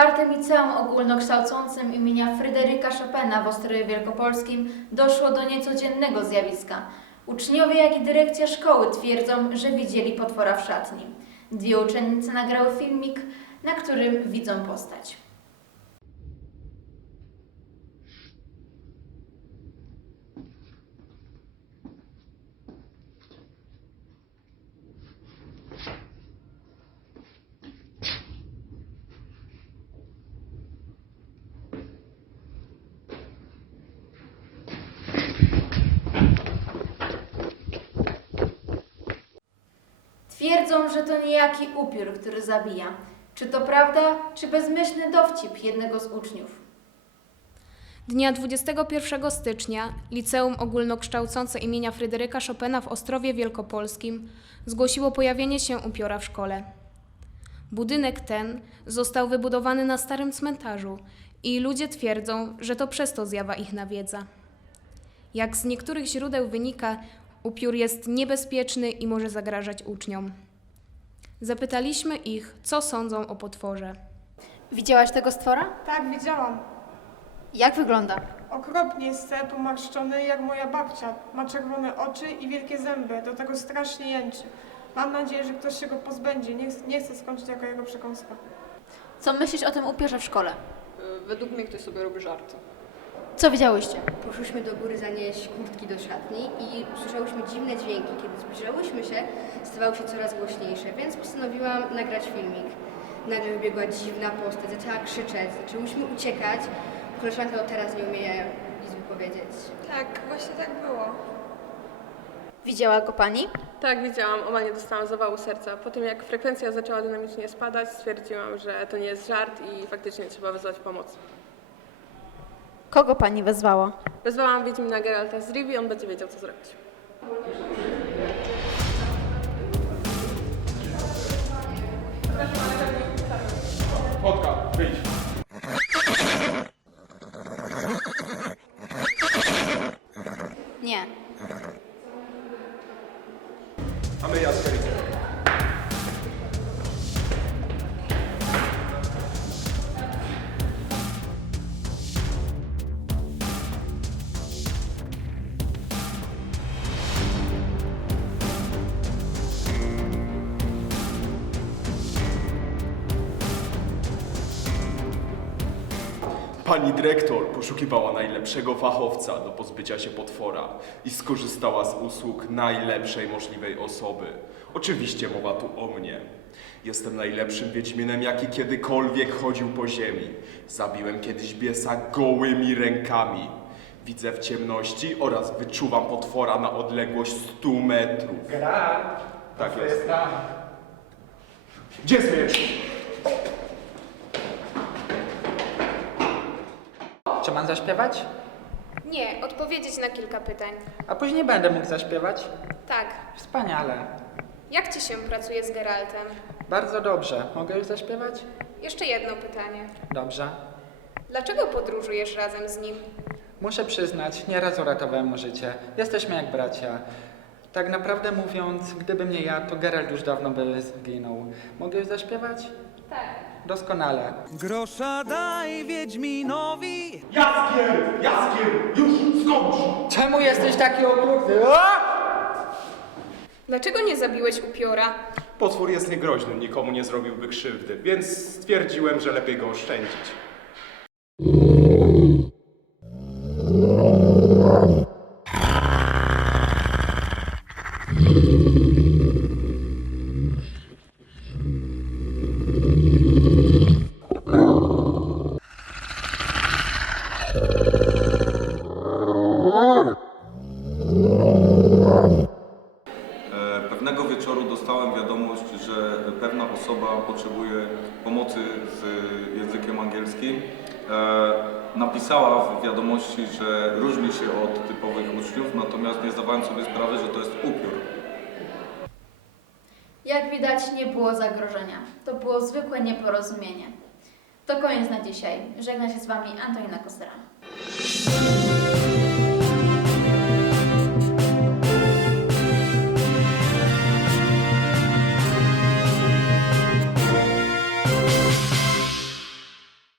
czwartym liceum ogólnokształcącym imienia Fryderyka Chopina w Ostrowie Wielkopolskim doszło do niecodziennego zjawiska. Uczniowie, jak i dyrekcja szkoły twierdzą, że widzieli potwora w szatni. Dwie uczennice nagrały filmik, na którym widzą postać. Twierdzą, że to niejaki upiór, który zabija. Czy to prawda, czy bezmyślny dowcip jednego z uczniów? Dnia 21 stycznia Liceum Ogólnokształcące imienia Fryderyka Chopina w Ostrowie Wielkopolskim zgłosiło pojawienie się upiora w szkole. Budynek ten został wybudowany na starym cmentarzu i ludzie twierdzą, że to przez to zjawa ich nawiedza. Jak z niektórych źródeł wynika, upiór jest niebezpieczny i może zagrażać uczniom. Zapytaliśmy ich, co sądzą o potworze. Widziałaś tego stwora? Tak, widziałam. Jak wygląda? Okropnie jest pomarszczony jak moja babcia. Ma czerwone oczy i wielkie zęby, do tego strasznie jęczy. Mam nadzieję, że ktoś się go pozbędzie. Nie, nie chcę skończyć jako jego przekąska. Co myślisz o tym upiorze w szkole? Y, Według mnie ktoś sobie robi żarty. Co widziałyście? Poszłyśmy do góry zanieść kurtki do szatni i usłyszałyśmy dziwne dźwięki. Kiedy zbliżałyśmy się, stawały się coraz głośniejsze, więc postanowiłam nagrać filmik. Nagle wybiegła dziwna postać, zaczęła krzyczeć, zaczęłyśmy uciekać. Koleżanka do teraz nie umie nic wypowiedzieć. Tak, właśnie tak było. Widziała go pani? Tak, widziałam, oba nie dostałam zawału serca. Po tym jak frekwencja zaczęła dynamicznie spadać, stwierdziłam, że to nie jest żart i faktycznie trzeba wezwać pomoc. Kogo pani wezwała? Wezwałam Wiedźmina Geralta z Rivi, on będzie wiedział co zrobić. Spotka, wyjdź. Pani dyrektor poszukiwała najlepszego fachowca do pozbycia się potwora i skorzystała z usług najlepszej możliwej osoby. Oczywiście mowa tu o mnie. Jestem najlepszym Wiedźminem, jaki kiedykolwiek chodził po ziemi. Zabiłem kiedyś biesa gołymi rękami. Widzę w ciemności oraz wyczuwam potwora na odległość 100 metrów. Geralt, Tak jest. Gdzie jest Czy mam zaśpiewać? Nie, odpowiedzieć na kilka pytań. A później będę mógł zaśpiewać? Tak, Wspaniale. jak ci się pracuje z Geraltem? Bardzo dobrze. Mogę już zaśpiewać? Jeszcze jedno pytanie. Dobrze. Dlaczego podróżujesz razem z nim? Muszę przyznać, nieraz uratowałem mu życie. Jesteśmy jak bracia. Tak naprawdę mówiąc, gdyby nie ja, to Geralt już dawno by zginął. Mogę już zaśpiewać? Tak. Doskonale. Grosza daj Wiedźminowi, Jaskier! Jaskier! Już skończ! Czemu jesteś taki okrutny? Dlaczego nie zabiłeś upiora? Potwór jest niegroźny, nikomu nie zrobiłby krzywdy, więc stwierdziłem, że lepiej go oszczędzić. Dostałem wiadomość, że pewna osoba potrzebuje pomocy z językiem angielskim. E, Napisała w wiadomości, że różni się od typowych uczniów, natomiast nie zdawałem sobie sprawy, że to jest upiór. Jak widać, nie było zagrożenia. To było zwykłe nieporozumienie. To koniec na dzisiaj. Żegna się z Wami Antonina Kostera.